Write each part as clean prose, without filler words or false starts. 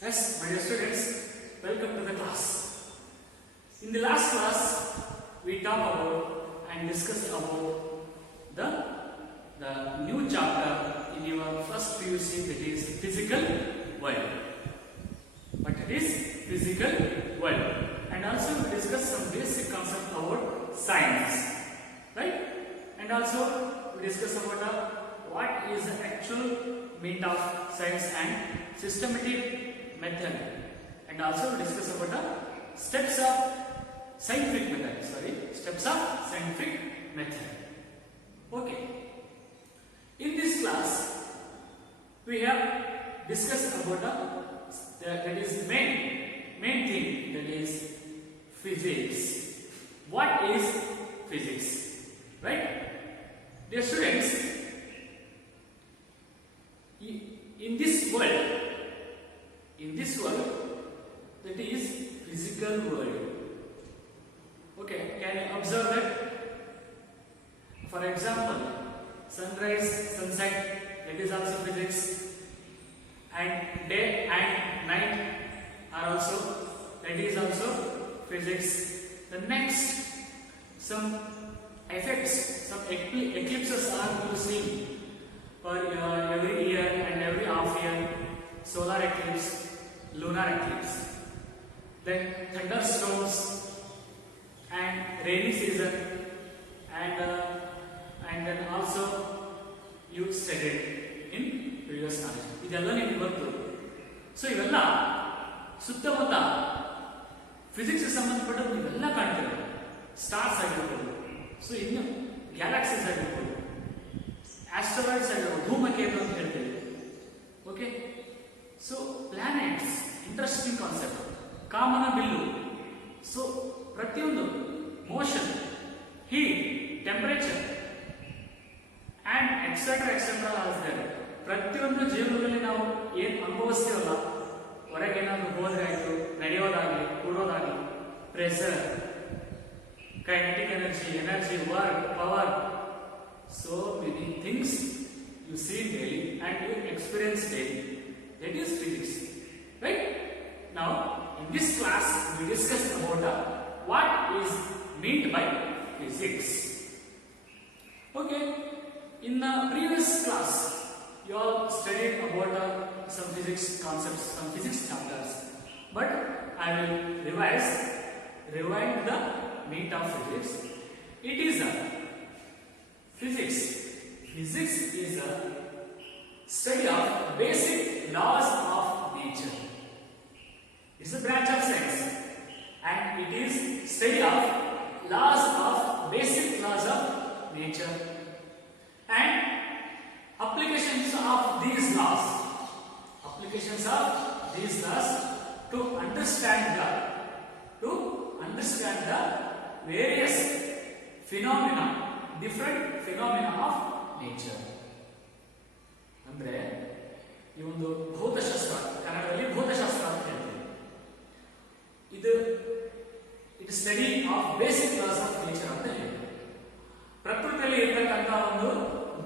Yes, my dear students, welcome to the class. In the last class, we talked about and discussed about the new chapter in your first PUC, that is physical world. What it is? Physical world. And also we discussed some basic concept about science, right? And also we discussed about what is the actual meaning of science and systematic method, and also we discuss about the steps of scientific method. Steps of scientific method. Okay. In this class, we have discussed about that is main thing, that is physics. What is physics? Right? Dear students, in this world, that is physical world. Okay, can you observe that? For example, sunrise, sunset, that is also physics, and day and night are also, that is also physics. The next, some effects, some eclipses are seen for every year and every half year. Solar eclipse, lunar eclipse, then thunderstorms and rainy season, and then also you studied in previous knowledge. ಇದೆಲ್ಲ ನಿಮಗೆ ಗೊತ್ತು. ಸೊ ಇವೆಲ್ಲ ಸುತ್ತಮುತ್ತ physics ಸಂಬಂಧಪಟ್ಟದ್ದು ನೀವೆಲ್ಲ ಕಾಣ್ತೀರ. Stars ಆಗಿರ್ಬೋದು, so ಇನ್ನು ಗ್ಯಾಲಕ್ಸೀಸ್ ಆಗಿರ್ಬೋದು, ಆಸ್ಟ್ರಾಯ್ಡ್ಸ್ ಆಗಿರ್ಬೋದು, ಧೂಮಕೇತು ಅಂತ ಹೇಳ್ತೀವಿ. Okay, so planets, interesting concept. ಕಾಮನ ಬಿಲ್ಲು, ಸೊ ಪ್ರತಿಯೊಂದು motion, heat, temperature and etcetera also. ಪ್ರತಿಯೊಂದು ಜೀವನದಲ್ಲಿ ನಾವು ಏನು ಅನುಭವಿಸ್ತೀವಲ್ಲ, ಹೊರಗೆ ಏನಾದರೂ ಹೋದ್ರೆ ಆಯ್ತು, ನಡೆಯೋದಾಗಲಿ, ಕೂಡೋದಾಗಲಿ, pressure, kinetic energy, work, power, so many things you see daily and you experience daily. That is physics, right? Now, in this class, we discuss about what is meant by physics. Okay, in the previous class, you all studied about some physics concepts, some physics chapters, but I will rewind the meaning of physics. It is a physics. Physics is a study of basic laws of nature. It's a branch of science, and it is study of basic laws of nature and applications of these laws to understand the various phenomena, different phenomena of nature. ಅಂದ್ರೆ ಈ ಒಂದು ಭೌತಶಾಸ್ತ್ರ, ಕನ್ನಡದಲ್ಲಿ ಭೌತಶಾಸ್ತ್ರ ಅಂತ ಹೇಳ್ತೀವಿ. ಇದು study of basic loss of nature ಅಂತ ಹೇಳಿ, ಪ್ರಕೃತಿಯಲ್ಲಿ ಇರತಕ್ಕಂತ ಒಂದು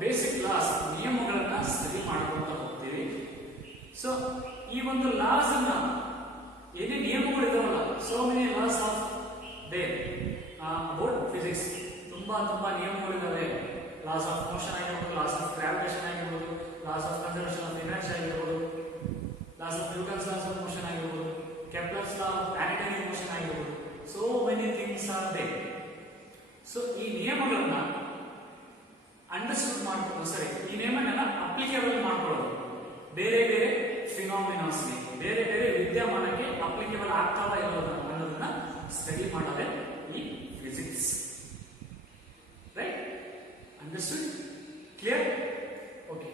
ಬೇಸಿಕ್ ಲಾಸ್, ನಿಯಮಗಳನ್ನ ಸ್ಟಡಿ ಮಾಡ್ಕೊಂತ ಹೋಗ್ತೀವಿ. ಸೊ ಈ ಒಂದು ಲಾಸ್ ಅನ್ನ, ಏನೇ ನಿಯಮಗಳು ಇದಾವಲ್ಲ, so many laws of there about physics. ತುಂಬಾ ನಿಯಮಗಳಿದಾವೆ. ಲಾಸ್ ಆಫ್ ಮೋಷನ್ ಆಗಿರ್ಬೋದು, ಲಾಸ್ ಆಫ್ ಗ್ರಾವಿಟೇಷನ್ ಆಗಿರ್ಬೋದು, laws of conservation of energy ಆಗಿರ್ಬೋದು, laws of Newton's laws of motion ಆಗಿರ್ಬೋದು, Kepler's law of planetary motion ಆಗಿರ್ಬೋದು. So many things are there. So ಈ ನಿಯಮಗಳನ್ನ ಅಂಡರ್ಸ್ಟುಡ್ ಮಾಡ್ಕೊಂಡು, ಈ ನಿಯಮಗಳನ್ನ ಅಪ್ಲಿಕೇಬಲ್ ಮಾಡ್ಕೊಳ್ಳೋದು ಬೇರೆ ಬೇರೆ ಫಿನಾಮಿನಾಸ್ಗೆ, ಬೇರೆ ಬೇರೆ ವಿದ್ಯಮಾನಕ್ಕೆ ಅಪ್ಲಿಕೇಬಲ್ ಆಗ್ತಾವ ಇರೋದು ಅನ್ನೋದನ್ನ ಸ್ಟಡಿ ಮಾಡೋದೇ ಈ physics. Right? Understood? Clear? Okay.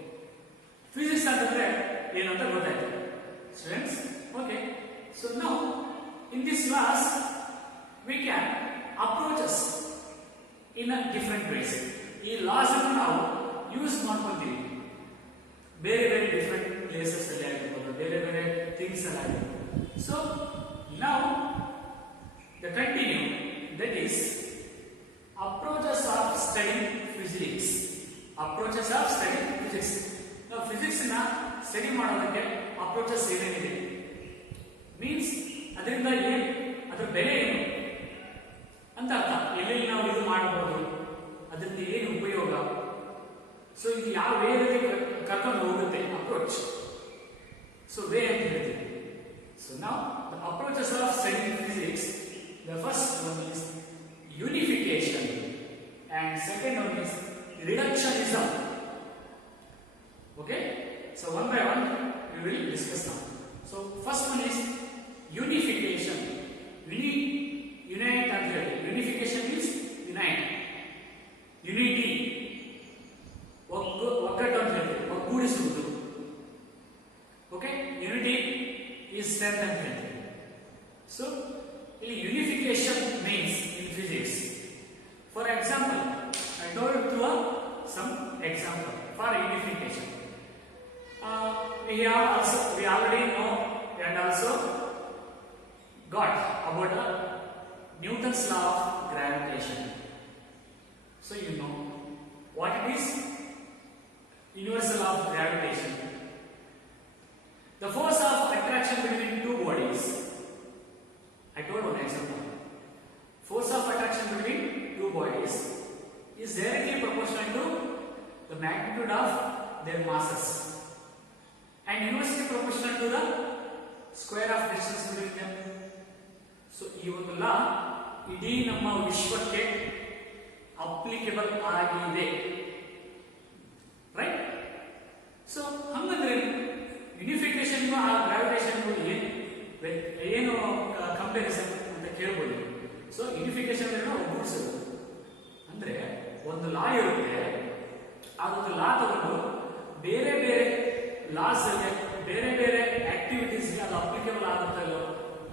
Physics ಅಂತಂದ್ರೆ ಏನಂತ ಗೊತ್ತಾಯ್ತು students? Okay. So now in this class we can approaches in a different ways. ಈ ಲಾಸ್ ಅನ್ನು ನಾವು ಯೂಸ್ ಮಾಡ್ಕೊಂತೀವಿ ಬೇರೆ ಬೇರೆ ಡಿಫರೆಂಟ್ ಪ್ಲೇಸಸ್ ಅಲ್ಲಿ ಆಗಿರ್ಬೋದು, ಬೇರೆ ಬೇರೆ ಥಿಂಗ್ಸ್ ಅಲ್ಲಿ ಆಗಿರ್ಬೋದು. So now the continue, that is approaches of studying physics. Now physics na study ಮಾಡೋದಕ್ಕೆ approaches ಏನೇನಿದೆ? ಅದರಿಂದ ಏನು, ಅದರ ಬೆಲೆ ಏನು ಅಂತ ಅರ್ಥ. ಎಲ್ಲೆಲ್ಲಿ ನಾವು ಇದು ಮಾಡಬಹುದು, ಅದರಿಂದ ಏನು ಉಪಯೋಗ, ಸೊ ಇದು ಯಾವ ವೇದಲ್ಲಿ ಕರ್ಕೊಂಡು ಹೋಗುತ್ತೆ ಅಪ್ರೋಚ್, ಸೊ ವೇ ಅಂತ ಹೇಳ್ತೀವಿ. ಸೊ ನಾವು the approaches of studying physics, the first one is unification and second one is reductionism. Okay, so one by one we will discuss now. So first one is unification. Unite and unification means unite, unity, ಒಗ್ಗಟ್ಟು ಅಂತ ಹೇಳಿ ಒಗ್ಗೂಡಿಸುವುದು. Okay, unity is strength ಅಂತ ಹೇಳ್ತೀವಿ. ಸೊ ಇಲ್ಲಿ unification means in physics, for example, I told you some example for unification. We already know and also got about Newton's law of gravitation. So you know what it is. Universal law of gravitation, the force of attraction between two bodies. I told one example. Force of attraction between two bodies is directly proportional to the magnitude of their masses and inversely proportional to the square of distance between them. So ಈ ಒಂದು ಲಾ ಇಡೀ ನಮ್ಮ ವಿಶ್ವಕ್ಕೆ ಅಪ್ಲಿಕೇಬಲ್ ಆಗಿದೆ, right? So ಹಂಗಂದ್ರೆ ಯುನಿಫಿಕೇಶನ್ ಆ ಗ್ರಾವಿಟೇಷನ್ ಏನು ಕಂಪ್ಯಾರಿಸನ್ ಅಂತ ಕೇಳ್ಬೋದು. ಸೊ ಯುನಿಫಿಕೇಶನ್ ಒಗ್ಗೂಡಿಸೋದು ಅಂದ್ರೆ ಒಂದು ಲಾ ಇರುತ್ತೆ, ಅದೊಂದು ಲಾ ತಗೊಂಡು ಬೇರೆ ಬೇರೆ ಲಾಸ್ ಅಲ್ಲಿ ಬೇರೆ ಬೇರೆ ಆಕ್ಟಿವಿಟೀಸ್ಗೆ ಅದು ಅಪ್ಲಿಕೇಬಲ್ ಆಗುತ್ತೋ ಇಲ್ಲೋ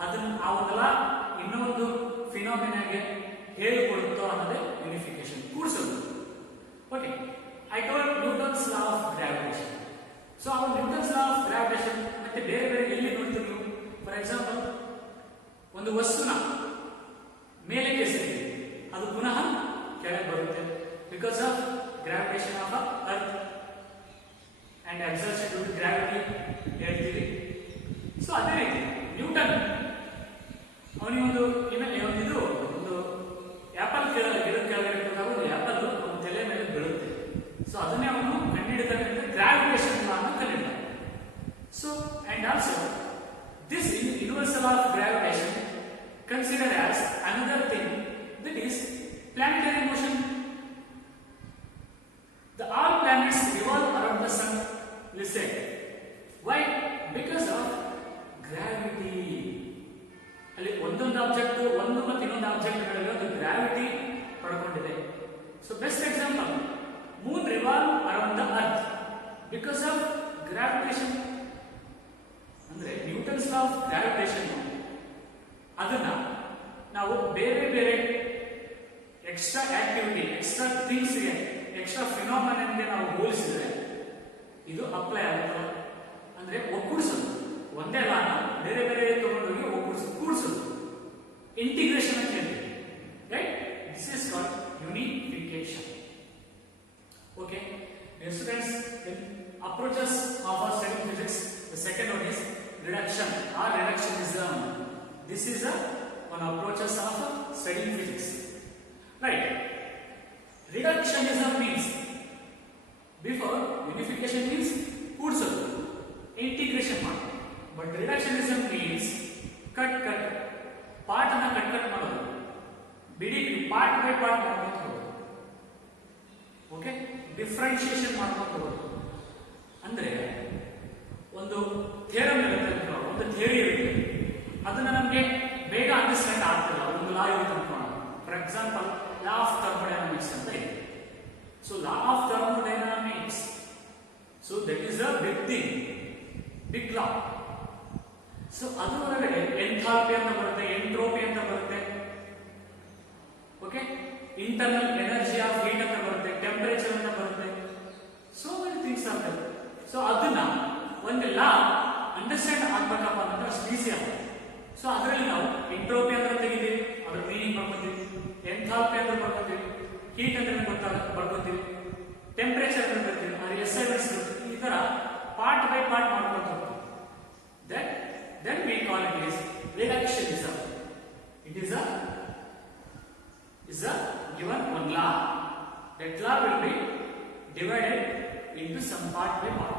ಅದನ್ನ ಆ ಒಂದು ಲಾ ಇನ್ನೊಂದು ಫಿನಾಮಿನಾಗೆ ಹೇಳಿಕೊಡುತ್ತೋ ಅನ್ನೋದೇ ಯುನಿಫಿಕೇಶನ್, ಕೂಡಿಸೋದು. Okay, I told Newton's law of gravitation. So ಆ ನ್ಯೂಟನ್ಸ್ ಲಾ ಆಫ್ ಗ್ರಾವಿಟೇಷನ್ ಮತ್ತೆ ಬೇರೆ ಬೇರೆ ಎಲ್ಲಿ ನೋಡ್ತೀವಿ ನೀವು? ಫಾರ್ ಎಕ್ಸಾಂಪಲ್, ಒಂದು ವಸ್ತುನ ಮೇಲೆ ಎಸೆದು ಅದು ಪುನಃ ಕೆಳಗೆ ಬರುತ್ತೆ because of gravitation of earth and absorption due to gravity ಹೇಳ್ತೀವಿ. ಸೊ ಅದೇ ರೀತಿ ನ್ಯೂಟನ್ ಅವನಿಗೊಂದು ಇದು ಒಂದು ಆಪಲ್ ಗಿಡದ ಕೆಳಗಡೆ ಕೂತಾಗ ಒಂದು ಆಪಲ್ ಅವನ ತಲೆ ಮೇಲೆ ಬೀಳುತ್ತೆ. ಸೊ ಅದನ್ನೇ ಅವನು ಕಂಡುಹಿಡಿದ ಗ್ರಾವಿಟೇಷನ್ ಲಾ ಅನ್ನು ಕಂಡುಹಿಡಿದ. So and also this universal law of gravitation considered as another thing, that is planetary motion. The all planets revolve around the sun. Listen, why? Because of gravity. ಅಲ್ಲಿ ಒಂದೊಂದು ಆಬ್ಜೆಕ್ಟ್ ಒಂದು ಮತ್ತು ಇನ್ನೊಂದು ಆಬ್ಜೆಕ್ಟ್ ಗಳಲ್ಲಿ ಒಂದು ಗ್ರಾವಿಟಿ ಪಡ್ಕೊಂಡಿದೆ. So best example, moon revolve around the earth because of gravitation. ಅಂದ್ರೆ Newton's law of gravitation ಅದನ್ನ ನಾವು ಬೇರೆ ಬೇರೆ ಎಕ್ಸ್ಟ್ರಾ ಆಕ್ಟಿವಿಟಿ, ಎಕ್ಸ್ಟ್ರಾ ಥಿಂಗ್ಸ್ಗೆ, ಎಕ್ಸ್ಟ್ರಾ ಫಿನಾಮಿನನ್ಗೆ ನಾವು ಹೋಲಿಸಿದ್ರೆ ಇದು ಅಪ್ಲೈ ಆಗುತ್ತೆ. ಅಂದ್ರೆ ಒಗ್ಗೂಡಿಸೋದು, ಒಂದೇ ಲಾನ ಬೇರೆ ಬೇರೆ ತಗೊಂಡೋಗಿ ಒಗ್ಗೂಡಿಸೋದು, ಕೂಡಿಸೋದು, ಇಂಟಿಗ್ರೇಷನ್ ಅಂತ ಹೇಳ್ತೀವಿ, right? This is called unification. Okay students, approaches of our studying physics. The second one is reduction or reductionism. This is one approaches of studying physics, right? Reductionism means, before unification means ಕೂಡಿಸೋದು, integration ಮಾಡೋದು, but reductionism means cut part ಅನ್ನ ಕಟ್ ಮಾಡೋದು, ಬಿಡಿ part by part ಮಾಡ್ಕೊಂಡು ಹೋಗೋದು. Okay, differentiation ಮಾಡ್ಕೊಂಡು ಹೋಗೋದು. ಅಂದ್ರೆ ಒಂದು ಥಿಯರಮ್ ಇರುತ್ತೆ, ಒಂದು ಥಿಯರಿ ಇರುತ್ತೆ, ಅದನ್ನ ನಮಗೆ ಬೇಗ ಅಂಡರ್ಸ್ಟ್ಯಾಂಡ್ ಆಗ್ತಿಲ್ಲ, ಒಂದು ಲಾ ಇರುತ್ತೆ ಅನ್ಕೋಣ. For example, law of thermodynamics ಅಂತ ಇದೆ. So law of thermodynamics, so that is a big thing, big law. So ಅದು ಹೊರಗಡೆ ಎಂಥಾಲ್ಪಿ ಅಂತ ಬರುತ್ತೆ, ಎಂಟ್ರೋಪಿ ಅಂತ ಬರುತ್ತೆ, okay, internal energy of heat ಅಂತ ಬರುತ್ತೆ, ಟೆಂಪರೇಚರ್ ಅಂತ ಬರುತ್ತೆ, so many things are there. So ಅದನ್ನ ಒಂದು ಲಾ ಅಂಡರ್ಸ್ಟ್ಯಾಂಡ್ ಆಗ್ಬೇಕಪ್ಪ ಅಂದ್ರೆ ಅಷ್ಟು ಈಸಿ ಆಗುತ್ತೆ. ಸೊ ಅದರಲ್ಲಿ ನಾವು ಎಂಟ್ರೋಪಿ ಅಂದ್ರೆ ತೆಗಿತೀವಿ, ಅದ್ರ ಮೀನಿಂಗ್ ಬರ್ಕೊತೀವಿ, ಎಂಥಾಲ್ಪಿ ಅಂದ್ರೆ ಬರ್ಕೊತೀವಿ, ಹೀಟ್ ಅಂದ್ರೆ ಬರ್ಕೊತೀವಿ, ಟೆಂಪರೇಚರ್ ಅಂದ್ರೆ ಬರ್ತೀವಿ, ಅದ್ರ ಎಸ್ಐಮೆಂಟ್ಸ್ ಈ ತರ ಪಾರ್ಟ್ ಬೈ ಪಾರ್ಟ್ ಮಾಡ್ಕೊಳ್ತಾ ಹೋಗ್ತೀವಿ. Then we call it is reductionism. It is a given one law. That law will be divided into some part by part.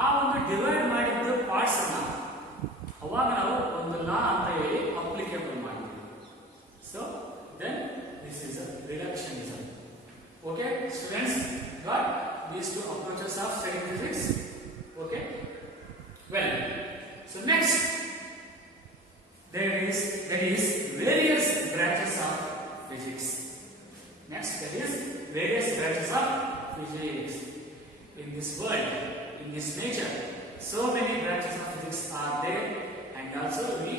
ಆ ಒಂದು ಡಿವೈಡ್ ಮಾಡಿದ ಪಾರ್ಟ್ಸ್ ಅನ್ನ ಅವಾಗ ನಾವು ಒಂದು ಲಾ ಅಂತ ಹೇಳಿ ಅಪ್ಲಿಕೇಬಲ್ ಮಾಡ್ತೀವಿ. So then this is a reductionism. Okay students, got these two approaches of studying physics. Okay, well, so next there is various branches of physics. Next, there is various branches of physics. In this world, in this nature, so many branches of physics are there, and also we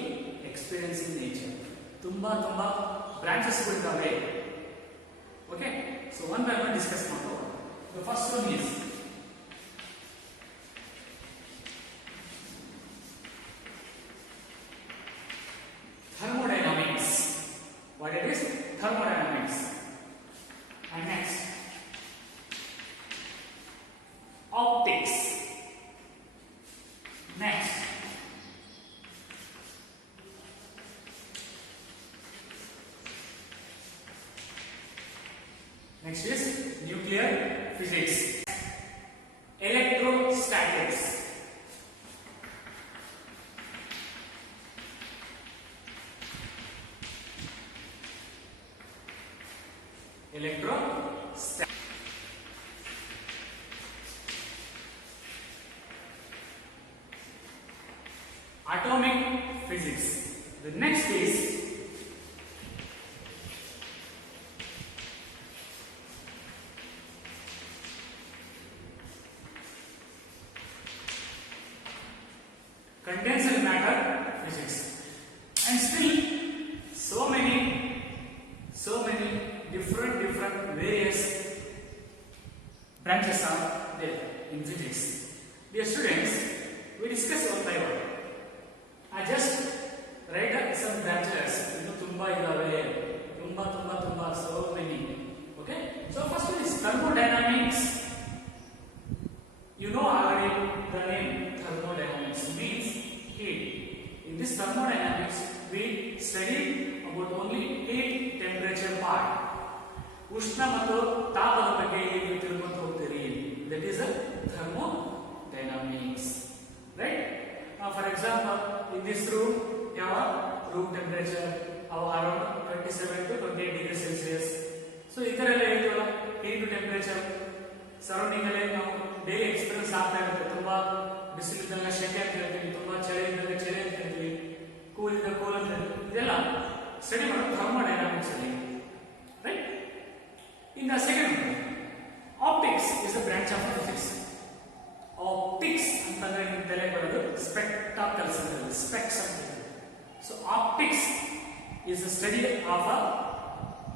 experience in nature. Tumba branches idaವೆ. Okay, so one by one discuss ಮಾಡೋಣ. The first one is thermodynamics. What it is? Thermodynamics. And next, optics. Next, is nuclear physics. Electrostatics. Electrostatics. Atomic physics. The next is condensed matter physics. And still so many different various branches are there in physics. Dear students, we discuss one by one. I just write up some branches. Tumba idave, tumba, so many. Okay, so first one is thermodynamics. You know already the name thermodynamics means heat. In this thermodynamics, we study about only heat, temperature part. Ushna ಮತ್ತು ತಾಪದ ಬಗ್ಗೆ ನೀವು ತಿಳ್ಕೊಂಡು ಹೋಗ್ತೀರಿ. That is a thermodynamics, right? For example, in this room, ಯಾವ room temperature around 27 to 28 degrees Celsius. So ಇದರೆಲ್ಲ ಹೇಳ್ತೀವಲ್ಲ heat to temperature. Surrounding ಅಲ್ಲಿ ನಾವು ಡೈಲಿ ಎಕ್ಸ್ಪೀರಿಯನ್ಸ್ ಆಗ್ತಾ ಇರುತ್ತೆ. ತುಂಬಾ ಬಿಸಿಲಿದ್ದಾಗ ಶೆಕೆ ಅಂತ ಹೇಳ್ತೀವಿ, ತುಂಬಾ ಚಳಿ ಇದ್ದಾಗ ಚಳಿ ಅಂತ ಹೇಳ್ತೀವಿ, ಕೂಲ್ ಇದ್ದಾಗ ಕೂಲ್ ಅಂತ ಹೇಳ್ತೀವಿ. ಇದೆಲ್ಲ ಸ್ಟಡಿ ಮಾಡೋದು ಥರ್ಮೋಡೈನಾಮಿಕ್ಸ್ ಅಲ್ಲಿ, right? In the second one, optics is a branch of physics. Optics ಅಂತಂದ್ರೆ ನಿಮಗೆ ತಲೆ ಬರೋದು ಸ್ಪೆಕ್ಟಾಕಲ್ಸ್ ಅಂತ ಹೇಳಿ, ಸ್ಪೆಕ್ಸ್ ಅಂತ ಹೇಳಿ. So optics is the study of a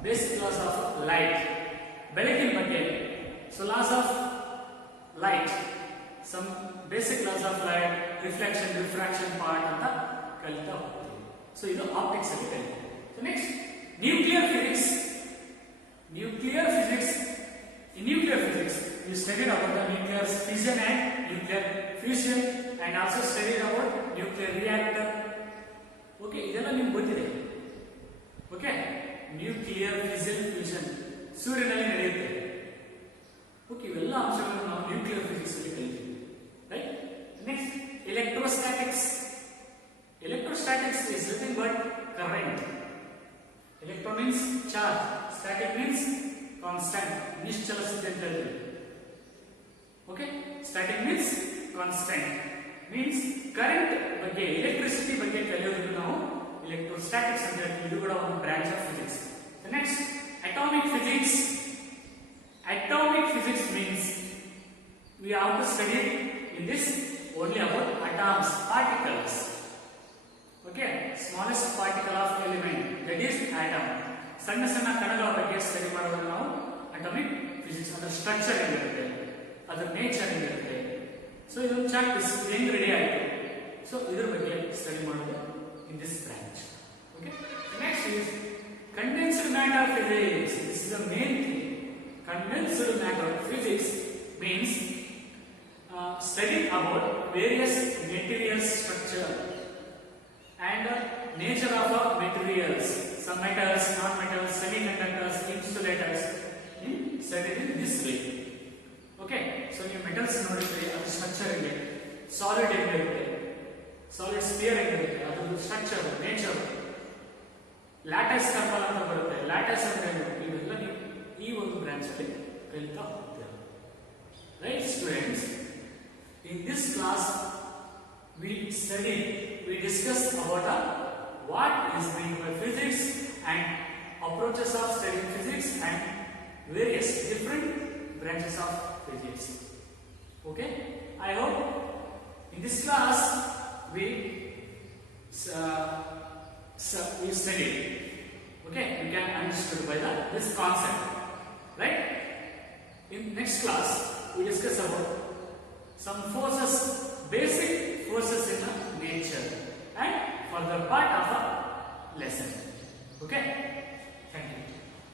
basic laws of light. ಬೆಳಕಿನ ಬಗ್ಗೆ, so laws of light, some basic laws of light, reflection, diffraction part ಅಂತ ಕಲಿತಾ ಹೋಗ್ತೀವಿ. So ಇದು ಆಪ್ಟಿಕ್ಸ್ ಅಲ್ಲಿ ಕಲಿತೀವಿ. So next, nuclear physics. Nuclear physics. In nuclear physics, we studied about the nuclear fission and nuclear fusion, and also studied about nuclear reactor. Okay, ಇದೆಲ್ಲ ನಿಮ್ಗೆ ಗೊತ್ತಿದೆ. Okay, nuclear fission fusion ಸೂರ್ಯನಲ್ಲಿ ನಡೆಯುತ್ತೆ. ಓಕೆ, ಇವೆಲ್ಲ ಅಂಶಗಳನ್ನು ನಾವು ನ್ಯೂಕ್ಲಿಯರ್ ಫಿಸಿಕ್ಸ್ ಅಲ್ಲಿ ಕಲಿತೀವಿ, right? Next, electrostatics. Electrostatics is nothing but current. Electro means charge, static means constant, ನಿಶ್ಚಲ ಸ್ಥಿತಿ ಅಂತ ಹೇಳ್ತೀವಿ. Okay, static means constant, means current ಬಗ್ಗೆ, ಎಲೆಕ್ಟ್ರಿಸಿಟಿ ಬಗ್ಗೆ ಕಲಿಯೋದನ್ನು ನಾವು ಎಲೆಕ್ಟ್ರೋಸ್ಟಾಟಿಕ್ಸ್ ಅಂತ ಹೇಳ್ತೀವಿ. ಇದು ಕೂಡ ಒಂದು branch of physics. Next, atomic physics. Atomic physics means we have to study in this only about atoms, particles. Okay, smallest particle of element, that is atom. ಸಣ್ಣ ಕಣಗಳ ಬಗ್ಗೆ ಸ್ಟಡಿ ಮಾಡೋದನ್ನ ನಾವು ಅಟಾಮಿಕ್ ಫಿಸಿಕ್ಸ್. ಅದರ ಸ್ಟ್ರಕ್ಚರ್ ಹೆಂಗಿರುತ್ತೆ, ಅದರ ನೇಚರ್ ಹೆಂಗಿರುತ್ತೆ, ಸೊ ಇದೊಂದು ಚಾಪ್ಟರ್ಸ್ ಹೆಂಗ್ ರೆಡಿ ಆಯಿತು, ಸೊ ಇದ್ರ ಬಗ್ಗೆ ಸ್ಟಡಿ ಮಾಡೋದು in this branch. Okay, next is condensed matter physics. This is the main thing. Condensed matter physics means studying about various material structure and nature of materials, some metals, non-metals, semiconductors, insulators, in studied in this way. Okay, so ನೀವು ಮೆಟಲ್ಸ್ ನೋಡಿದ್ರೆ ಅದು ಸ್ಟ್ರಕ್ಚರ್ ಇದೆ, ಸಾಲಿಡ್ ಹೆಂಗಿರುತ್ತೆ, solid spear ಹೆಂಗಿರುತ್ತೆ, ಅದ್ರ structure, nature, latus ಕರ್ಪಲ್ ಅಂತ ಬರುತ್ತೆ, ಲ್ಯಾಟಸ್ ಅಂದ್ರೆ ಇವೆಲ್ಲ ನೀವು ಈ ಒಂದು ಬ್ರಾಂಚ್ ಅಲ್ಲಿ ಕಲಿತಾ ಹೋಗ್ತೀರಾ. Right students, in this class we discussed about what is meant by physics and approaches of studying physics and various different branches of physics. Okay, I hope in this class we studied, okay, we can understood by this concept, right? In next class we discuss about some forces, basic forces in nature, and further part of a lesson. Okay.